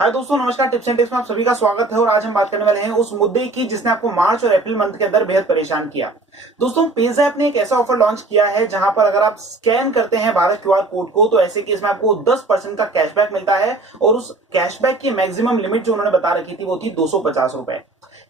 हाय दोस्तों, नमस्कार। Tips and tricks में आप सभी का स्वागत है। और आज हम बात करने वाले हैं उस मुद्दे की जिसने आपको मार्च और अप्रैल मंथ के अंदर बेहद परेशान किया। दोस्तों, पेज़ैप ने एक ऐसा ऑफर लॉन्च किया है जहां पर अगर आप स्कैन करते हैं भारत क्यूआर कोड को तो ऐसे केस में आपको 10% का कैशबैक मिलता है। और उस कैशबैक की मैक्सिमम लिमिट जो उन्होंने बता रखी थी वो थी 250 रुपए।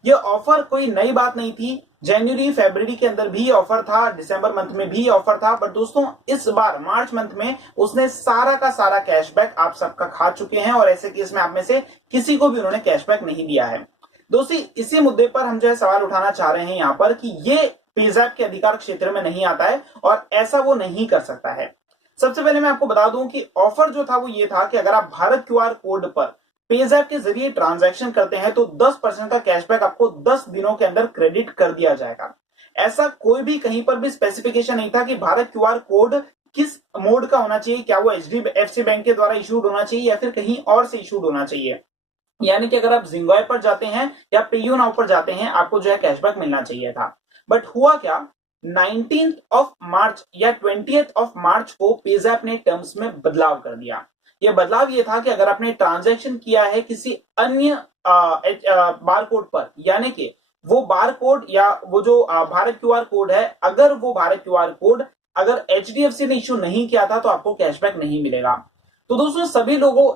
ये ऑफर कोई नई बात नहीं थी। जनवरी फरवरी के अंदर भी ऑफर था, दिसंबर मंथ में भी ऑफर था, बट दोस्तों इस बार मार्च मंथ में उसने सारा का सारा कैशबैक आप सबका खा चुके हैं। और ऐसे केस में आप में से किसी को भी उन्होंने कैशबैक नहीं दिया है। दोस्तों, इसी मुद्दे पर हम जो है सवाल उठाना चाह रहे हैं यहां पर कि ये पेज़ैप के अधिकार क्षेत्र में नहीं आता है और ऐसा वो नहीं कर सकता है। सबसे पहले मैं आपको बता दूं कि ऑफर जो था वो ये था कि अगर आप भारत क्यूआर कोड पर पेज़ैप के जरिए ट्रांजैक्शन करते हैं तो 10% का कैशबैक आपको 10 दिनों के अंदर क्रेडिट कर दिया जाएगा। ऐसा कोई भी कहीं पर भी स्पेसिफिकेशन नहीं था कि भारत क्यूआर कोड किस मोड का होना चाहिए, क्या वो एचडीएफसी बैंक के द्वारा इशूड होना चाहिए या फिर कहीं और से इशूड होना चाहिए। यानी कि अगर आप जिंगॉय पर जाते हैं या पेयू नाउ पर जाते हैं आपको जो है कैशबैक मिलना चाहिए था। बट हुआ क्या, 19th ऑफ मार्च या 20th ऑफ मार्च को पेज़ैप ने टर्म्स में बदलाव कर दिया। यह बदलाव यह था कि अगर आपने ट्रांजैक्शन किया है किसी अन्य बार कोड पर, यानी कि वो बार कोड या वो जो भारत क्यूआर कोड है, अगर वो भारत क्यूआर कोड अगर एचडीएफसी ने इशू नहीं किया था तो आपको कैशबैक नहीं मिलेगा। तो दोस्तों सभी लोगों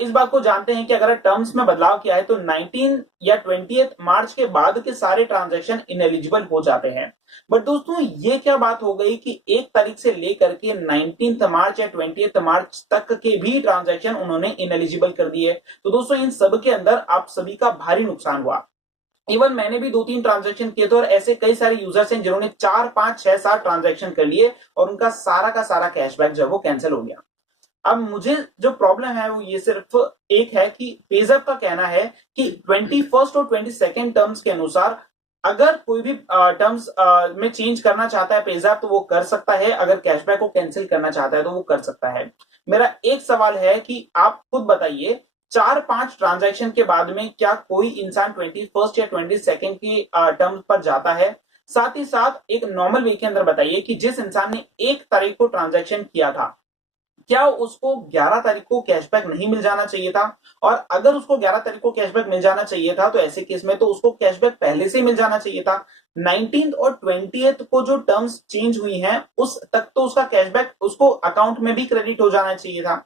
इस बात को जानते हैं कि अगर टर्म्स में बदलाव किया है तो 19 या 20 मार्च के बाद के सारे ट्रांजैक्शन इनएलिजिबल हो जाते हैं। बट दोस्तों ये क्या बात हो गई कि 1 तारीख से लेकर के 19 मार्च या 20 मार्च तक के भी ट्रांजैक्शन उन्होंने इनएलिजिबल कर दिए। तो दोस्तों इन सब के अंदर आप सभी का भारी नुकसान हुआ। इवन मैंने भी 2-3 ट्रांजैक्शन किए थे और ऐसे कई सारे यूजर्स हैं जिन्होंने 4-5-6-7 ट्रांजैक्शन कर लिए और उनका सारा का सारा कैशबैक जो है वो कैंसिल हो गया। अब मुझे जो प्रॉब्लम है वो ये सिर्फ एक है कि पेज़ैप का कहना है कि 21st और 22nd टर्म्स के अनुसार अगर कोई भी टर्म्स में चेंज करना चाहता है पेज़ैप तो वो कर सकता है, अगर कैशबैक को कैंसिल करना चाहता है तो वो कर सकता है। मेरा एक सवाल है कि आप खुद बताइए, 4-5 ट्रांजैक्शन के बाद में क्या कोई इंसान 21st या 22nd की टर्म्स पर जाता है? साथ ही साथ एक नॉर्मल वे के अंदर बताइए कि जिस इंसान ने 1 तारीख को ट्रांजैक्शन किया था क्या उसको 11 तारीख को कैशबैक नहीं मिल जाना चाहिए था? और अगर उसको 11 तारीख को कैशबैक मिल जाना चाहिए था तो ऐसे केस में तो उसको कैशबैक पहले से मिल जाना चाहिए था। 19th और 20th को जो टर्म्स चेंज हुई हैं उस तक तो उसका कैशबैक उसको अकाउंट में भी क्रेडिट हो जाना चाहिए था।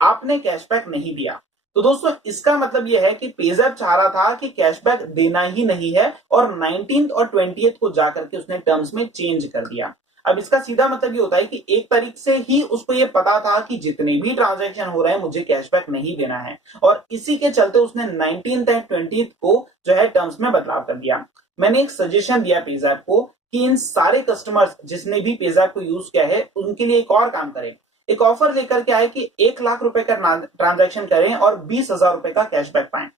आपने कैशबैक नहीं दिया। तो दोस्तों इसका मतलब यह है कि पेज़ैप चाह रहा था कि कैशबैक देना ही नहीं है और 19th और 20th को जाकर के उसने टर्म्स में चेंज कर दिया। अब इसका सीधा मतलब ये होता है कि 1 तारीख से ही उसको ये पता था कि जितने भी ट्रांजैक्शन हो रहे हैं मुझे कैशबैक नहीं देना है और इसी के चलते उसने 19th एंड 20th को जो है टर्म्स में बदलाव कर दिया। मैंने एक सजेशन दिया पेज़ैप को कि इन सारे कस्टमर्स जिसने भी पेज़ैप को यूज किया है उनके लिए एक और काम करें, एक ऑफर लेकर के आए कि 1 लाख रुपए का ट्रांजैक्शन करें और 20,000 रुपए का कैशबैक पाएं।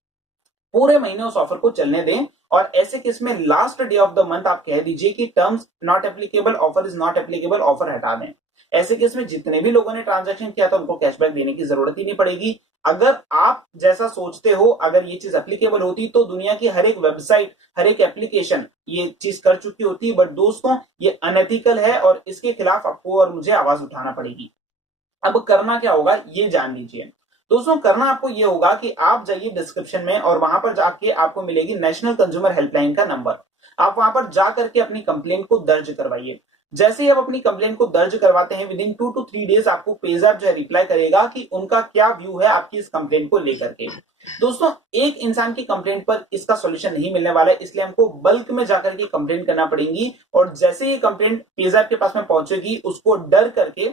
पूरे महीने उस ऑफर को चलने दें और ऐसे केस में last day of the month आप कह दीजिए कि terms not applicable, offer is not applicable, offer हटा दें। ऐसे केस में जितने भी लोगों ने ट्रांजैक्शन किया था उनको कैशबैक देने की जरूरत ही नहीं पड़ेगी। अगर आप जैसा सोचते हो, अगर ये चीज एप्लीकेबल होती तो दुनिया की हर एक वेबसाइट, हर एक एप्लीकेशन ये चीज कर चुकी होती। बट दोस्तों ये अनएथिकल है और इसके खिलाफ आपको और मुझे आवाज उठाना पड़ेगी। अब करना क्या होगा ये जान लीजिए। दोस्तों करना आपको ये होगा कि आप जाइए डिस्क्रिप्शन में और वहां पर जाके आपको मिलेगी नेशनल कंज्यूमर हेल्पलाइन का नंबर। आप वहां पर जा करके अपनी कंप्लेंट को दर्ज करवाइए। जैसे ही आप अपनी कंप्लेंट को दर्ज करवाते हैं विद इन 2 to 3 डेज आपको पेज़ैप जो है रिप्लाई करेगा कि उनका क्या व्यू है आपकी इस कंप्लेंट को लेकर के। दोस्तों एक इंसान की कंप्लेंट पर इसका सॉल्यूशन नहीं मिलने वाला है, इसलिए हमको बल्क में जाकर के कंप्लेंट करना पड़ेगी और जैसे ही कंप्लेंट पेज़ैप के पास में पहुंचेगी उसको डर करके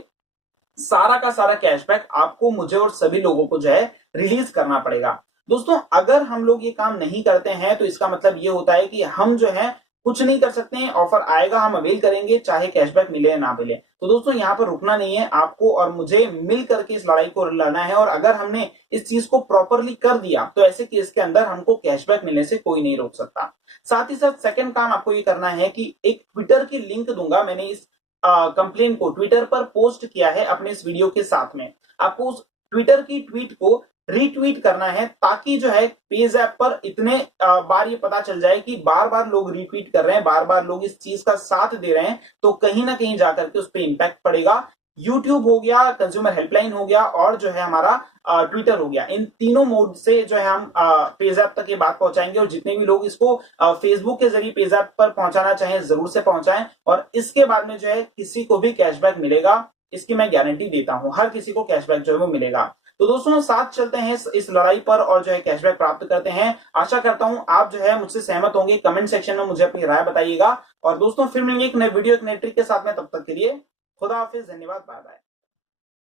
सारा का सारा कैशबैक आपको, मुझे और सभी लोगों को जो है रिलीज करना पड़ेगा। दोस्तों अगर हम लोग ये काम नहीं करते हैं तो इसका मतलब ये होता है कि हम जो है कुछ नहीं कर सकते हैं। ऑफर आएगा हम अवेल करेंगे चाहे कैशबैक मिले या ना मिले। तो दोस्तों यहाँ पर रुकना नहीं है, आपको और मुझे मिल करके इस लड़ाई को लड़ना है और अगर हमने इस चीज को प्रॉपरली कर दिया तो ऐसे केस के अंदर हमको कैशबैक मिलने से कोई नहीं रोक सकता। साथ ही साथ सेकंड काम आपको ये करना है कि एक ट्विटर की लिंक दूंगा, मैंने इस कंप्लेन को ट्विटर पर पोस्ट किया है अपने इस वीडियो के साथ में। आपको उस ट्विटर की ट्वीट को रीट्वीट करना है ताकि जो है पेज़ैप पर इतने बार ये पता चल जाए कि बार बार लोग रीट्वीट कर रहे हैं, बार बार लोग इस चीज का साथ दे रहे हैं, तो कहीं ना कहीं जाकर के उस पर इंपैक्ट पड़ेगा। यूट्यूब हो गया, कंज्यूमर हेल्पलाइन हो गया और जो है हमारा ट्विटर हो गया। इन तीनों मोड से जो है हम पेजैप तक ये बात पहुंचाएंगे और जितने भी लोग इसको फेसबुक के जरिए पेजैप पर पहुंचाना चाहें जरूर से पहुंचाएं और इसके बाद में जो है किसी को भी कैशबैक मिलेगा, इसकी मैं गारंटी देता हूं, हर किसी को कैशबैक जो है वो मिलेगा। तो दोस्तों साथ चलते हैं इस लड़ाई पर और जो है कैशबैक प्राप्त करते हैं। आशा करता हूं आप जो है मुझसे सहमत होंगे। कमेंट सेक्शन में मुझे अपनी राय बताइएगा और दोस्तों फिर मिलेंगे एक नए वीडियो एक नए ट्रिक के साथ में, तब तक के लिए खुदा हाफिज, धन्यवाद, बाय बाय।